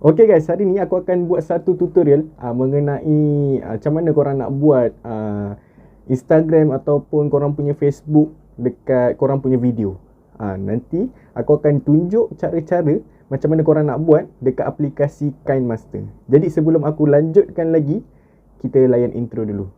Okay guys, hari ni aku akan buat satu tutorial mengenai macam mana korang nak buat Instagram ataupun korang punya Facebook dekat korang punya video. Nanti aku akan tunjuk cara-cara macam mana korang nak buat dekat aplikasi KineMaster. Jadi sebelum aku lanjutkan lagi, kita layan intro dulu.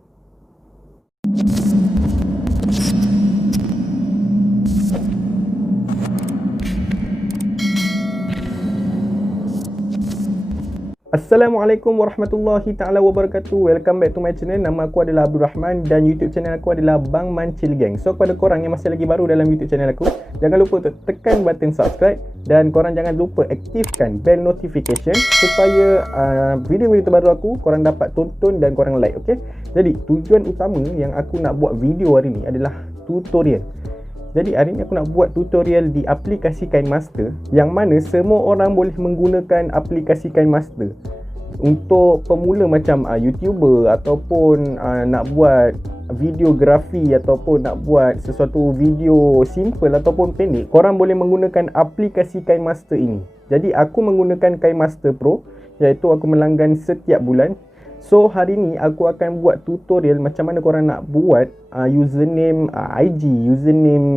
Assalamualaikum warahmatullahi taala wabarakatuh. Welcome back to my channel. Nama aku adalah Abdul Rahman dan YouTube channel aku adalah Bang Mancil Gang. So kepada korang yang masih lagi baru dalam YouTube channel aku, jangan lupa untuk tekan button subscribe dan korang jangan lupa aktifkan bell notification supaya video-video terbaru aku korang dapat tonton dan korang like, okey? Jadi tujuan utama yang aku nak buat video hari ni adalah tutorial. Jadi hari ni aku nak buat tutorial di aplikasi KineMaster yang mana semua orang boleh menggunakan aplikasi KineMaster. Untuk pemula macam YouTuber ataupun nak buat videografi ataupun nak buat sesuatu video simple ataupun pendek, korang boleh menggunakan aplikasi KineMaster ini. Jadi aku menggunakan KineMaster Pro, iaitu aku melanggan setiap bulan. So hari ni aku akan buat tutorial macam mana korang nak buat username IG, username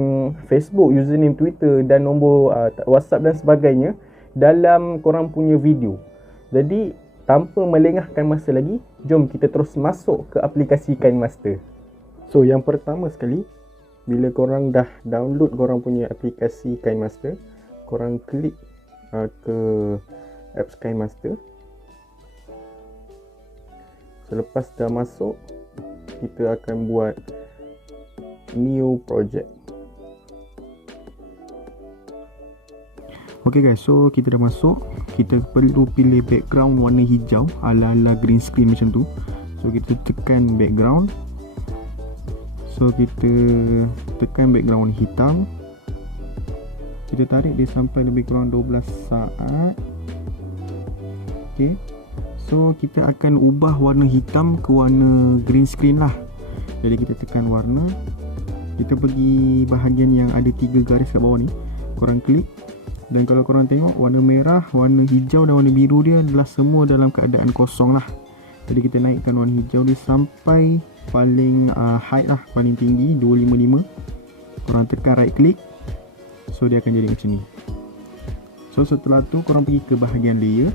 Facebook, username Twitter dan nombor WhatsApp dan sebagainya dalam korang punya video. Jadi tanpa melengahkan masa lagi, jom kita terus masuk ke aplikasi KineMaster. So yang pertama sekali, bila korang dah download korang punya aplikasi KineMaster, korang klik ke apps KineMaster. Selepas dah masuk, kita akan buat new project. Okay guys, so kita dah masuk. Kita perlu pilih background warna hijau ala-ala green screen macam tu. So kita tekan background. So kita tekan background warna hitam. Kita tarik dia sampai lebih kurang 12 saat. Okay, so kita akan ubah warna hitam ke warna green screen lah. Jadi kita tekan warna, kita pergi bahagian yang ada 3 garis kat bawah ni, korang klik. Dan kalau korang tengok, warna merah, warna hijau dan warna biru dia adalah semua dalam keadaan kosong lah. Jadi kita naikkan warna hijau dia sampai paling height lah, paling tinggi 255. Korang tekan right click, so dia akan jadi macam ni. So setelah tu korang pergi ke bahagian layer,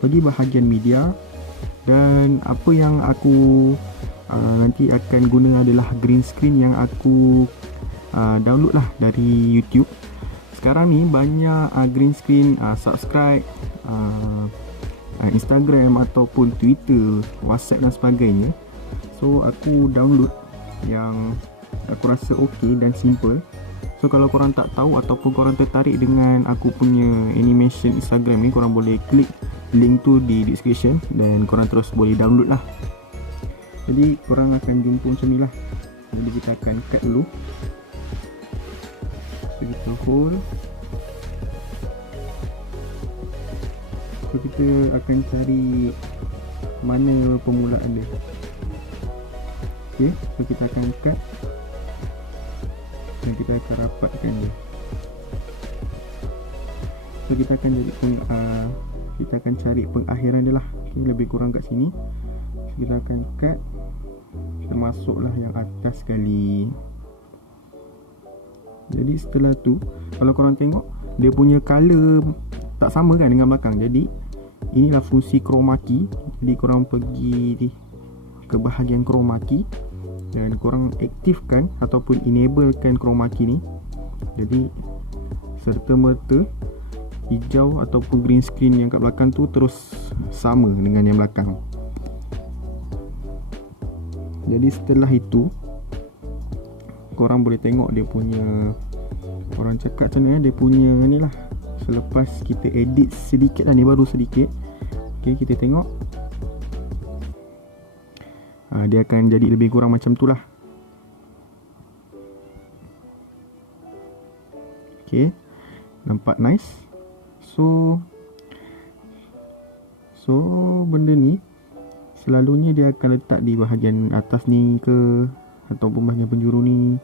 pergi bahagian media, dan apa yang aku nanti akan guna adalah green screen yang aku download lah dari YouTube. Sekarang ni banyak green screen subscribe Instagram ataupun Twitter, WhatsApp dan sebagainya. So aku download yang aku rasa okey dan simple. So kalau korang tak tahu ataupun korang tertarik dengan aku punya animation Instagram ni, korang boleh klik link tu di description dan korang terus boleh download lah. Jadi korang akan jumpa macam ni lah. Jadi kita akan cut dulu. So kita hold. So kita akan cari mana permulaan dia. Okay, so kita akan cut dan kita akan rapatkan dia. So kita akan jadi kita akan cari pengakhiran dia lah. Okay, lebih kurang kat sini. So, kita akan cut, termasuklah yang atas sekali. Jadi setelah tu, kalau korang tengok, dia punya color tak sama kan dengan belakang. Jadi inilah fungsi chroma key. Jadi korang pergi ke bahagian chroma key dan korang aktifkan ataupun enablekan chroma key ni. Jadi serta merta hijau ataupun green screen yang kat belakang tu terus sama dengan yang belakang. Jadi setelah itu, korang boleh tengok dia punya, orang cakap macam mana, dia punya ni lah. Selepas kita edit sedikit lah, ni baru sedikit. Okay, kita tengok dia akan jadi lebih kurang macam tu lah. Okay, nampak nice. So benda ni selalunya dia akan letak di bahagian atas ni ke, ataupun bahagian penjuru ni.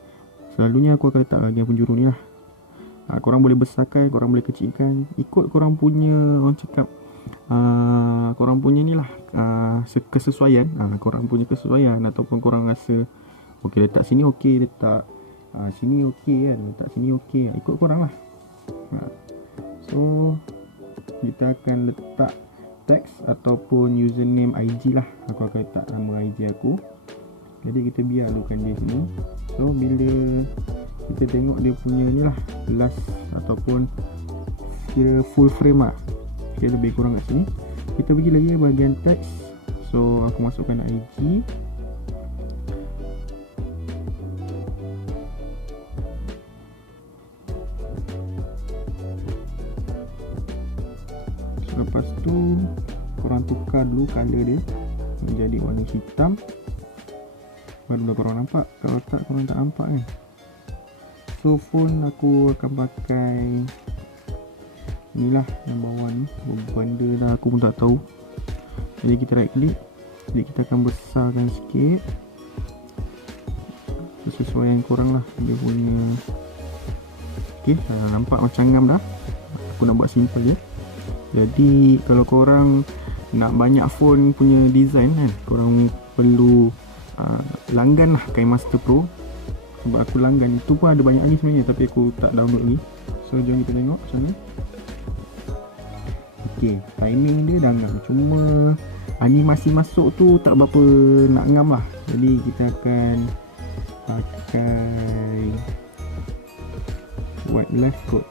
Selalunya aku akan letak bahagian penjuru ni lah. Korang boleh besarkan, korang boleh kecilkan, ikut korang punya, orang cakap, korang punya ni lah, kesesuaian, korang punya kesesuaian, ataupun korang rasa okey letak sini okey, letak sini okey kan, letak sini okey, ikut korang lah. So kita akan letak teks ataupun username IG lah. Aku akan letak nama IG aku. Jadi kita biar dulukan dia sini. So bila kita tengok dia punya ni lah, last ataupun kira full frame lah, okay, lebih kurang kat sini. Kita pergi lagi bahagian teks. So aku masukkan IG. Lepas tu korang tukar dulu color dia menjadi warna hitam, baru korang nampak. Kalau tak, korang tak nampak kan. So phone aku akan pakai inilah yang bawah ni, benda lah aku pun tak tahu. Jadi kita right click, jadi kita akan besarkan sikit sesuaian korang lah dia punya. Okay, nampak macam ngam dah. Aku nak buat simple je. Jadi kalau korang nak banyak phone punya design kan, korang perlu langgan lah KineMaster Pro. Sebab aku langgan, itu pun ada banyak lagi sebenarnya, tapi aku tak download ni. So jom kita tengok macam mana. Okay, timing dia dah ngam, cuma animasi masuk tu tak berapa nak ngam lah. Jadi kita akan pakai white left kot,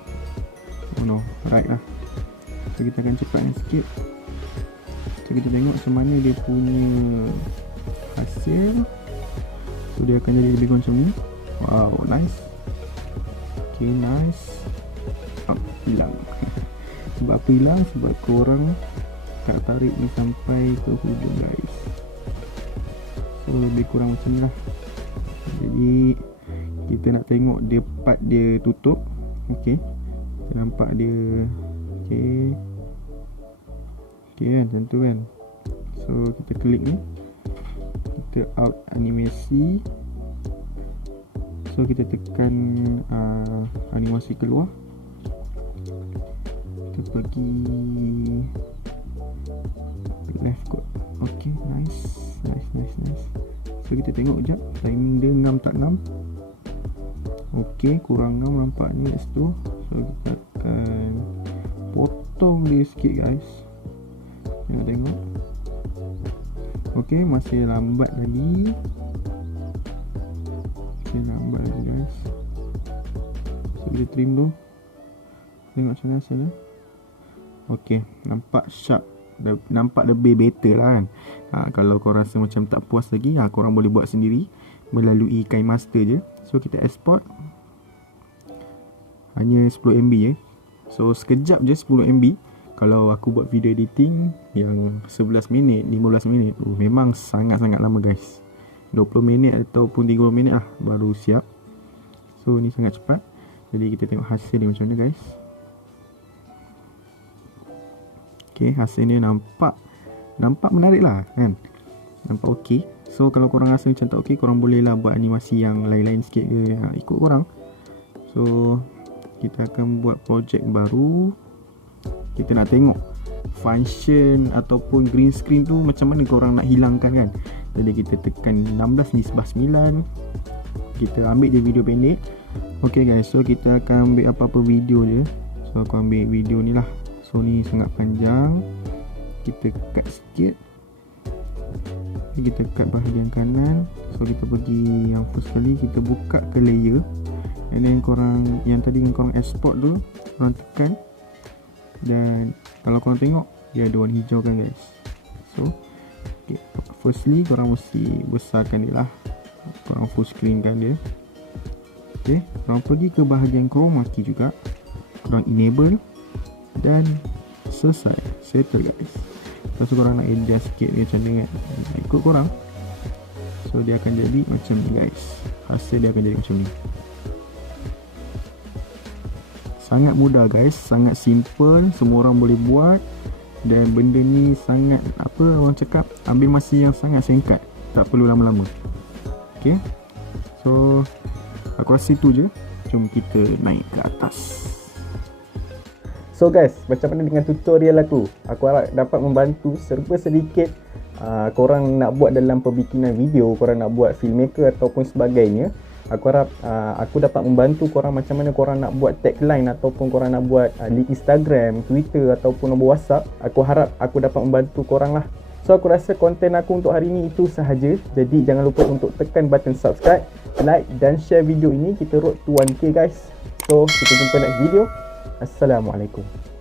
right lah. So kita akan cepatkan sikit. So kita tengok macam mana dia punya hasil. So dia akan jadi lebih kurang macam ni. Wow, nice. Okay, nice. Hilang. Sebab apa hilang? Sebab korang tak tarik ni sampai ke hujung guys. So lebih kurang macam ni lah. Jadi kita nak tengok dia part dia tutup. Okay, kita nampak dia. Okay, kan, macam tu kan. So kita klik ni, kita out animasi. So kita tekan animasi keluar, kita pergi left kot. Okay, nice. So kita tengok sekejap timing dia ngam tak ngam. Okay, kurang ngam nampaknya kat situ. So kita akan potong dia sikit guys. Tengok. Okay, masih lambat lagi. Guys. So kita trim dulu. Tengok macam mana hasilnya. Okay, nampak sharp, nampak lebih better lah kan. Kalau korang rasa macam tak puas lagi, korang boleh buat sendiri melalui KineMaster je. So kita export, hanya 10 MB je. So sekejap je 10 MB. Kalau aku buat video editing yang 11 minit, 15 minit memang sangat-sangat lama guys. 20 minit ataupun 30 minit lah baru siap. So ni sangat cepat. Jadi kita tengok hasil dia macam mana guys. Okay, hasil dia nampak menarik lah kan. Nampak ok. So kalau korang rasa macam tak ok, korang boleh lah buat animasi yang lain-lain sikit ke, ikut korang. So kita akan buat projek baru. Kita nak tengok function ataupun green screen tu macam mana korang nak hilangkan kan. Jadi kita tekan 16:9. Kita ambil je video pendek. Ok guys, so kita akan ambil apa-apa video je. So aku ambil video ni lah. So ni sangat panjang. Kita cut sikit. Kita cut bahagian kanan. So kita pergi yang first kali, kita buka ke layer. And then korang, yang tadi korang export tu, korang tekan. Dan kalau korang tengok, dia ada warna hijau kan guys. So okay, firstly korang mesti besarkan dia lah. Korang full screen kan dia. Okay, korang pergi ke bahagian chroma key juga. Korang enable. Dan selesai, settle guys. Lepas tu korang nak adjust sikit dia macam ni kan, ikut korang. So dia akan jadi macam ni guys. Hasil dia akan jadi macam ni. Sangat mudah guys, sangat simple, semua orang boleh buat. Dan benda ni sangat, apa orang cakap, ambil masa yang sangat singkat, tak perlu lama-lama. Okay, so aku rasa itu je. Jom kita naik ke atas. So guys, macam mana dengan tutorial aku? Aku harap dapat membantu serba sedikit korang nak buat dalam pembikinan video, korang nak buat filmmaker ataupun sebagainya. Aku harap aku dapat membantu korang macam mana korang nak buat tagline ataupun korang nak buat link Instagram, Twitter ataupun nombor WhatsApp. Aku harap aku dapat membantu korang lah. So aku rasa konten aku untuk hari ni itu sahaja. Jadi jangan lupa untuk tekan button subscribe, like dan share video ini. Kita road to 1k guys. So kita jumpa next video. Assalamualaikum.